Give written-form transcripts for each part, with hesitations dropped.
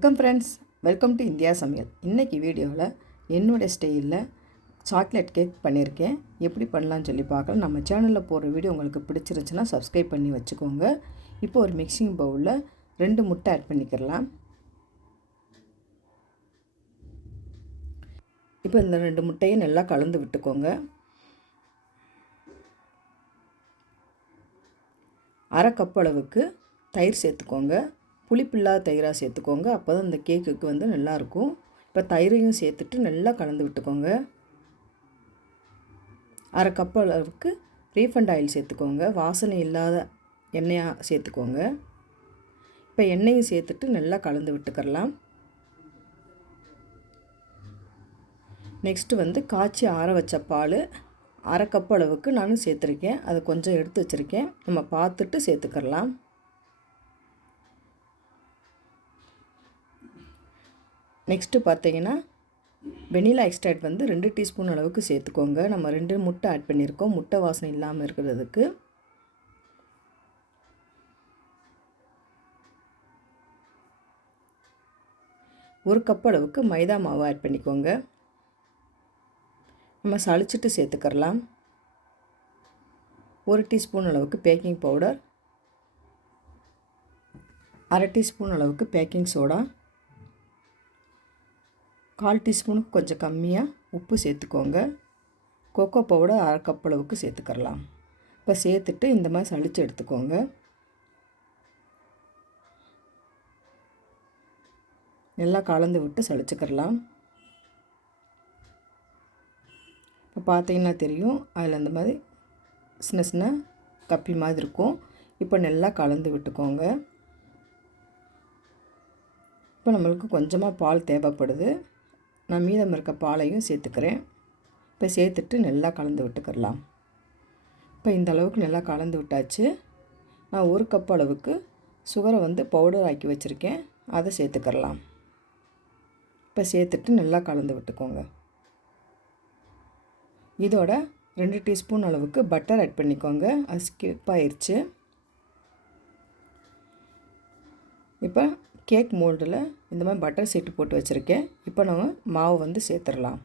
வணக்கம் friends, welcome to India சமையல். இன்றைக்கி வீடியோவில் என்னோடய ஸ்டைலில் சாக்லேட் கேக் பண்ணியிருக்கேன். எப்படி பண்ணலான்னு சொல்லி பார்க்கலாம். நம்ம சேனலில் போடுற வீடியோ உங்களுக்கு பிடிச்சிருந்துச்சுன்னா சப்ஸ்கிரைப் பண்ணி வச்சுக்கோங்க. இப்போ ஒரு மிக்சிங் பவுலில் 2 முட்டை ஆட் பண்ணிக்கிறலாம். இப்போ இந்த 2 முட்டையை நல்லா கலந்து விட்டுக்கோங்க. அரை கப் அளவுக்கு தயிர் சேர்த்துக்கோங்க. புளிப்பில்லாத தயிராக சேர்த்துக்கோங்க. அப்போ தான் இந்த கேக்குக்கு நல்லாயிருக்கும். இப்போ தயிரையும் சேர்த்துட்டு நல்லா கலந்து விட்டுக்கோங்க. அரை கப் அளவுக்கு ரீஃபண்ட் ஆயில் சேர்த்துக்கோங்க. வாசனை இல்லாத எண்ணெயாக சேர்த்துக்கோங்க. இப்போ எண்ணெயும் சேர்த்துட்டு நல்லா கலந்து விட்டுக்கரலாம். நெக்ஸ்ட்டு காய்ச்சி ஆற வச்ச பால் அரை கப் அளவுக்கு நான் சேர்த்துருக்கேன். அதை கொஞ்சம் எடுத்து வச்சுருக்கேன். நம்ம பார்த்துட்டு சேர்த்துக்கரலாம். நெக்ஸ்ட்டு பார்த்தீங்கன்னா வெனிலா எக்ஸ்ட்ராக்ட் 2 டீஸ்பூன் அளவுக்கு சேர்த்துக்கோங்க. நம்ம 2 முட்டை ஆட் பண்ணியிருக்கோம், முட்டை வாசனை இல்லாமல் இருக்கிறதுக்கு. ஒரு கப் அளவுக்கு மைதா மாவு ஆட் பண்ணிக்கோங்க. நம்ம சளிச்சிட்டு சேர்த்துக்கரலாம். 1 டீஸ்பூன் அளவுக்கு பேக்கிங் பவுடர், அரை டீஸ்பூன் அளவுக்கு பேக்கிங் சோடா, 1/4 டீஸ்பூனுக்கு கொஞ்சம் கம்மியாக உப்பு சேர்த்துக்கோங்க. கொக்கோ பவுடர் அரை கப் அளவுக்கு சேர்த்துக்கரலாம். இப்போ சேர்த்துட்டு இந்த மாதிரி சளிச்சு எடுத்துக்கோங்க. நல்லா கலந்து விட்டு சளிச்சுக்கரலாம். இப்போ பார்த்தீங்கன்னா தெரியும், அதில் இந்த மாதிரி சின்ன சின்ன கப்பி மாதிரி இருக்கும். இப்போ நல்லா கலந்து விட்டுக்கோங்க. இப்போ நம்மளுக்கு கொஞ்சமாக பால் தேவைப்படுது. நான் மீதம் இருக்க பாலையும் சேர்த்துக்கிறேன். இப்போ சேர்த்துட்டு நல்லா கலந்து விட்டுக்கிறலாம். இப்போ இந்த அளவுக்கு நல்லா கலந்து விட்டாச்சு. நான் 1 கப் அளவுக்கு சுகரை பவுடர் ஆக்கி வச்சுருக்கேன், அதை சேர்த்துக்கிறலாம். இப்போ சேர்த்துட்டு நல்லா கலந்து விட்டுக்கோங்க. இதோட 2 டீஸ்பூன் அளவுக்கு பட்டர் ஆட் பண்ணிக்கோங்க. அது ஸ்கிப் ஆயிடுச்சு. இப்போ கேக் மோல்டில் இந்த மாதிரி பட்டர் சீட்டு போட்டு வச்சுருக்கேன். இப்போ நம்ம மாவு சேர்த்துடலாம்.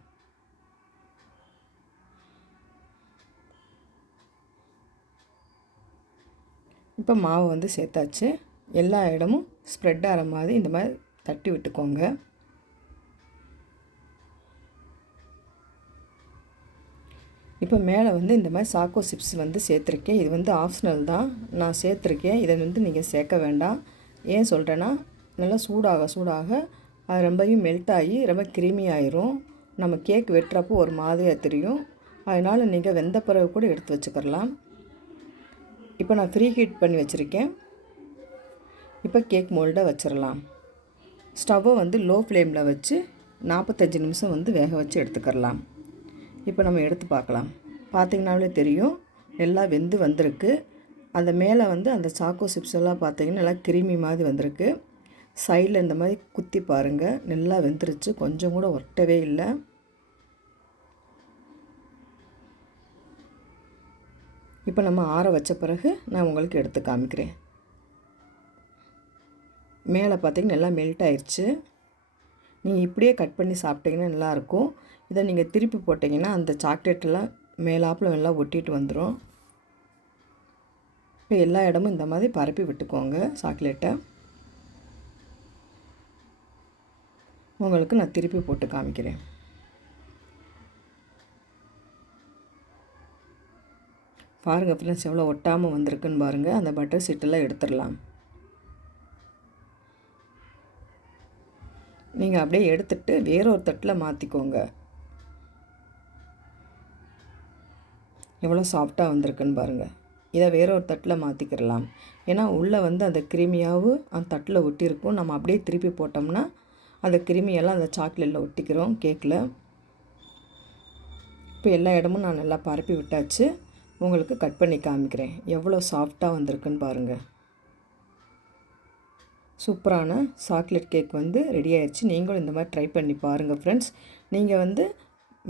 இப்போ மாவு சேர்த்தாச்சு. எல்லா இடமும் ஸ்ப்ரெட் ஆகிற மாதிரி இந்த மாதிரி தட்டி விட்டுக்கோங்க. இப்போ மேலே இந்த மாதிரி சாக்கோ சிப்ஸ் சேர்த்துருக்கேன். இது ஆப்ஷனல் தான், நான் சேர்த்துருக்கேன். இதை நீங்கள் சேர்க்க வேண்டாம். ஏன் சொல்கிறேன்னா, நல்லா சூடாக அது ரொம்பவும் மெல்ட் ஆகி ரொம்ப க்ரீமி ஆயிரும். நம்ம கேக் வெட்டுறப்போ ஒரு மாதிரியாக தெரியும். அதனால் நீங்கள் வெந்த பிறகு கூட எடுத்து வச்சுக்கிறலாம். இப்போ நான் ப்ரீ ஹீட் பண்ணி வச்சுருக்கேன். இப்போ கேக் மோல்டை வச்சிடலாம். ஸ்டவ்வை லோ ஃப்ளேமில் வச்சு 45 நிமிஷம் வேக வச்சு எடுத்துக்கிறலாம். இப்போ நம்ம எடுத்து பார்க்கலாம். பார்த்திங்கனாலே தெரியும், நல்லா வெந்து வந்திருக்கு. அந்த மேலே அந்த சாக்கோ சிப்ஸ் எல்லாம் பார்த்திங்கன்னா நல்லா கிரீமி மாதிரி வந்திருக்கு. சைடில் இந்த மாதிரி குத்தி பாருங்கள், நல்லா வெந்துருச்சு. கொஞ்சம் கூட ஒட்டவே இல்லை. இப்போ நம்ம ஆற வச்ச பிறகு நான் உங்களுக்கு எடுத்து காமிக்கிறேன். மேலே பார்த்திங்கன்னா நல்லா மெல்ட் ஆயிடுச்சு. நீங்கள் இப்படியே கட் பண்ணி சாப்பிட்டிங்கன்னா நல்லாயிருக்கும். இதை நீங்கள் திருப்பி போட்டிங்கன்னா அந்த சாக்லேட்டெல்லாம் மேலாப்பில் நல்லா ஒட்டிட்டு வந்துடும். இப்போ எல்லா இடமும் இந்த மாதிரி பரப்பி விட்டுக்கோங்க சாக்லேட்டை. உங்களுக்கு நான் திருப்பி போட்டு காமிக்கிறேன். பாருங்கள் ஃப்ரெண்ட்ஸ், எவ்வளோ ஒட்டாமல் வந்திருக்குன்னு பாருங்கள். அந்த பட்டர் சீட்டெல்லாம் எடுத்துடலாம். நீங்கள் அப்படியே எடுத்துட்டு வேறொரு தட்டில் மாற்றிக்கோங்க. எவ்வளோ சாஃப்டாக வந்திருக்குன்னு பாருங்கள். இதை வேறொரு தட்டில் மாற்றிக்கிடலாம். ஏன்னா உள்ளே அந்த கிருமியாகவும் அந்த தட்டில் ஒட்டியிருக்கும். நம்ம அப்படியே திருப்பி போட்டோம்னா அந்த கிருமியெல்லாம் அந்த சாக்லேட்டில் ஒட்டிக்கிறோம் கேக்கில். இப்போ எல்லா இடமும் நான் நல்லா பரப்பி விட்டாச்சு. உங்களுக்கு கட் பண்ணி காமிக்கிறேன். எவ்வளோ சாஃப்டாக வந்திருக்குன்னு பாருங்கள். சூப்பரான சாக்லேட் கேக் ரெடி ஆயிடுச்சு. நீங்களும் இந்த மாதிரி ட்ரை பண்ணி பாருங்கள் ஃப்ரெண்ட்ஸ். நீங்கள்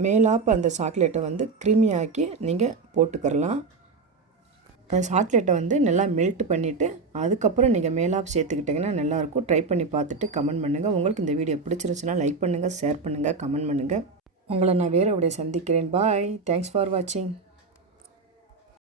மேலாப்பு அந்த சாக்லேட்டை க்ரீமியாக்கி நீங்கள் போட்டுக்கிறலாம். சாக்லேட்டை வந்து நல்லா மெல்ட் பண்ணிவிட்டு அதுக்கப்புறம் நீங்கள் மேலாப் சேர்த்துக்கிட்டிங்கன்னா நல்லாயிருக்கும். ட்ரை பண்ணி பார்த்துட்டு கமெண்ட் பண்ணுங்கள். உங்களுக்கு இந்த வீடியோ பிடிச்சிருந்துச்சுன்னா லைக் பண்ணுங்கள், ஷேர் பண்ணுங்கள், கமெண்ட் பண்ணுங்கள். உங்களை நான் வேறு விடைய சந்திக்கிறேன். பாய். தேங்க்ஸ் ஃபார் வாட்சிங்.